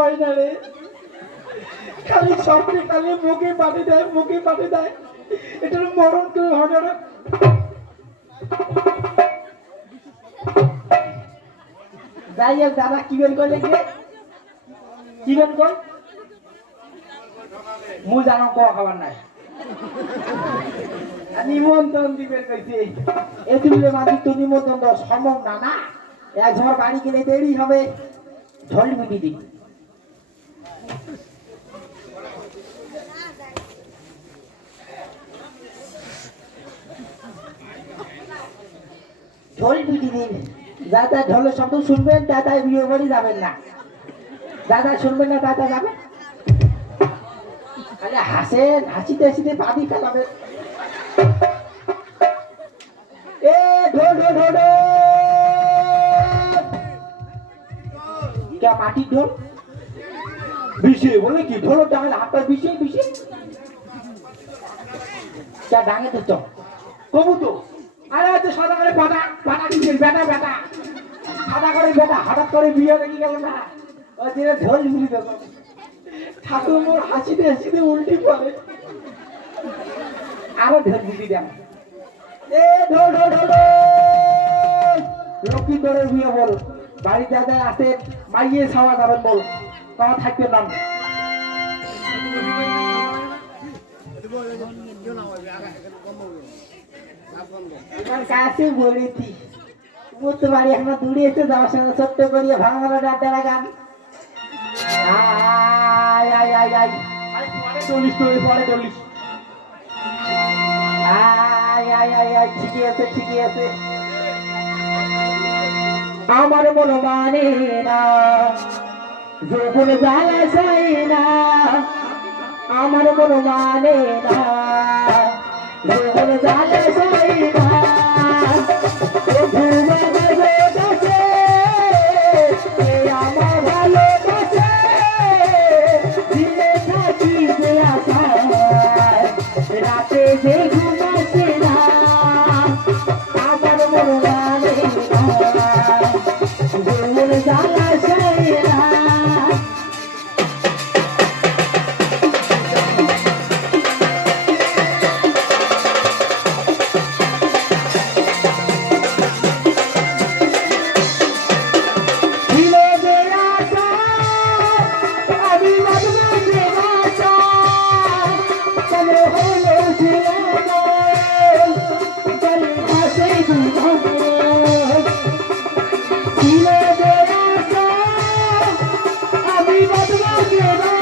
হয় না রে। খালি স্বপ্নে খালি মুখে পাঠিয়ে দেয়, মুখে পাঠিয়ে দেয়। এটার মরণ হবে না। যাই হোক দাদা কি বের করলে কে কি বের কর মু জানো ক খাবার নাই। নিমন্ত্রণ দিবেন কইছে। এ দিলে মাঝে তো নিমন্ত্রণ সম্ভব না না। এক ঝড় বাড়ি গেলে দেরি হবে। ঝড় মিটি দিই পিটি দিন। দাদা ঢোলের শব্দ শুনবেন দাদা বিয়ে বাড়ি যাবেন না। দাদা শুনবেন না, দাদা যাবেন খালি হাসেন, হাসিতে হাসিতে পাবি ফেলাবেন মাটির ঢোল? বিষে, বলে কি? ঢোল ডাঙে হাতটা বিষে বিষে। কে, ডাঙে তো চ কবু তো আরে তো সাদা করে বাটা বাটা দিচ্ছেন বেটা বেটা। সাদা করে বেটা, হঠাৎ করে বিয়ে লেগে গেল না। ওই যে ঢোল মিলি দিল ঠাকুর মোর হাসিতে হাসিতে উল্টি পড়ে। আরও ঢোল মিলি দেন এ ঢোল ঢোল ঢোল। লক্ষ্মী করে বিয়ে বল। বাড়ি দাদা আছে, মাইয়ে খাওয়া যাবেন বল। তোমার থাকবে না। কাছে বলেছি। বুঝতে পারি আমরা দূরে এসে যাওয়ার সঙ্গে ছোট্ট করিয়ে ডাক্তার গান চল্লিশ চল্লিশ পরে চল্লিশ। ঠিকই আছে ঠিকই আছে। আমার মন মানে না যখন জ্বালা না। আমার মন মানে না Thank you.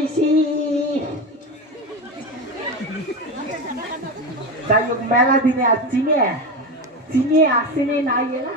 গেছি তাই হোক মেলা দিনে আর চিনে চিনে আসেনি না এলা